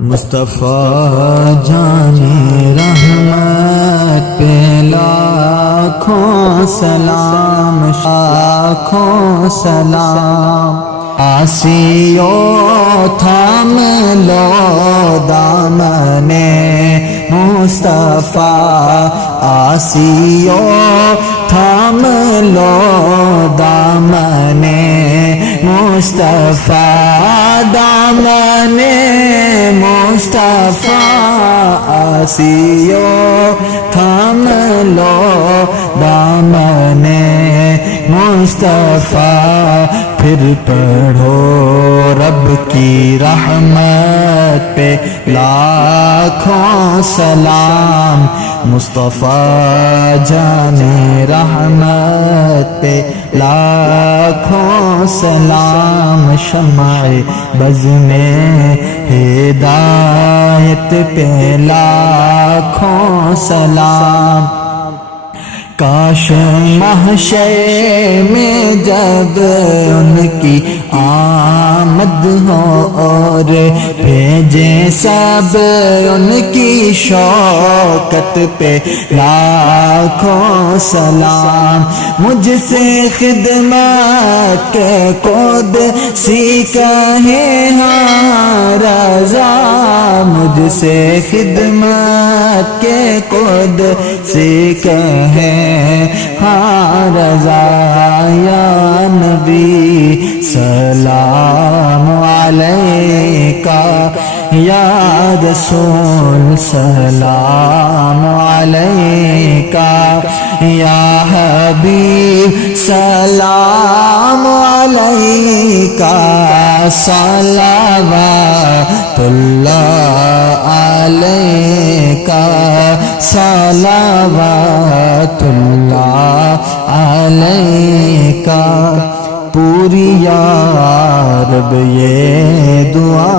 مصطفیٰ جان رحمت پہ لاکھوں سلام، لاکھوں سلام۔ آسیو تھام لو دامن مصطفیٰ، آسیو تھام لو دامن مصطفیٰ، دامن مصطفیٰ، آسیو تھام لو دامن مصطفیٰ۔ پھر پڑھو رب کی رحمت پہ لاکھوں سلام، مصطفیٰ جان رحمت پہ لاکھوں سلام۔ شمع بز میں ہدایت پہ لاکھوں سلام۔ کاش محشر میں جب ان کی آمد ہو اور بھیجے سب ان کی شوکت پہ لاکھوں سلام۔ مجھ سے خدمت کے قدسی کہے ہاں رضا، مجھ سے خدمت کے قدسی کہے ہاں رضا۔ یا نبی سلام علیکہ، یا رسول سلام علیکہ، یا حبیب سلام علیکہ، صلوات اللہ علیکہ، صلوات اللہ علیکہ۔ پوری یا رب یہ دعا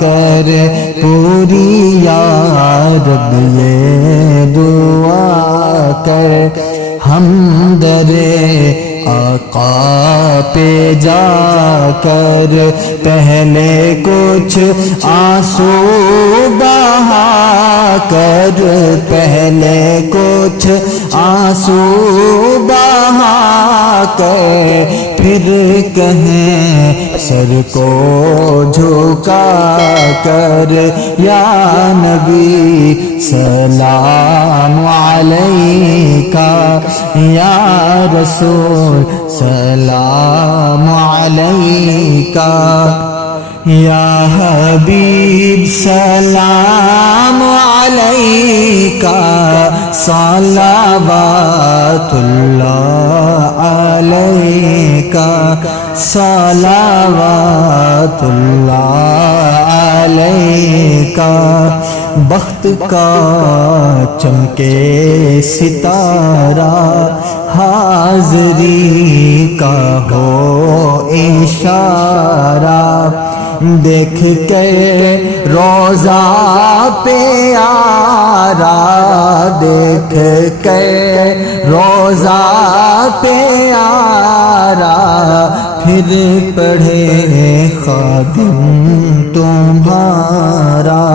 کر، پوری یا رب یہ دعا کر، ہم در آقا پہ جا کر پہلے کچھ آنسو بہا کر، پہلے کچھ آنسو بہا کر، پھر کہیں سر کو جھکا کر یا نبی سلام علیکہ، یا رسول سلام علیکہ، یا حبیب سلام علیکہ، صلوات اللہ علیکہ، صلوات اللہ علیکہ۔ بخت کا چمکے ستارہ، حاضری کا ہو اشارہ، دیکھ کے روضہ پیارا، دیکھ کے روضہ پیارا، پھر پڑھے خادم تمہارا،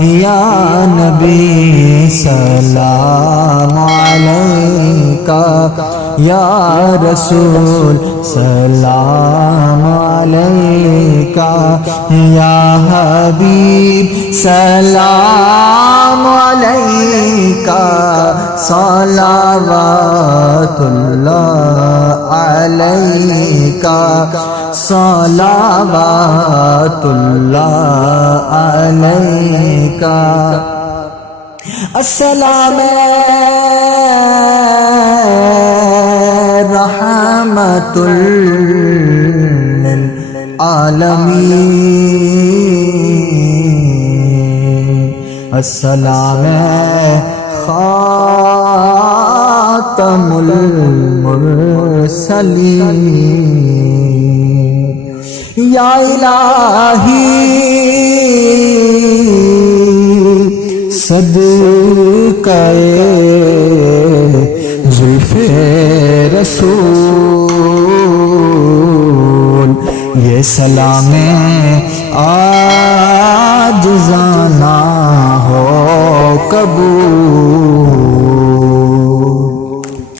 یا نبی سلام علیکہ، یا رسول سلام علیکہ، یا حبیب سلام علیکہ، صلوات اللہ علیکہ، صلوات اللہ علیکہ۔ السلام رحمت للعالمین، السلام خاتم المرسلین، یا الہی صدقہ زلف رسول، یہ سلام عاجزانہ ہو قبول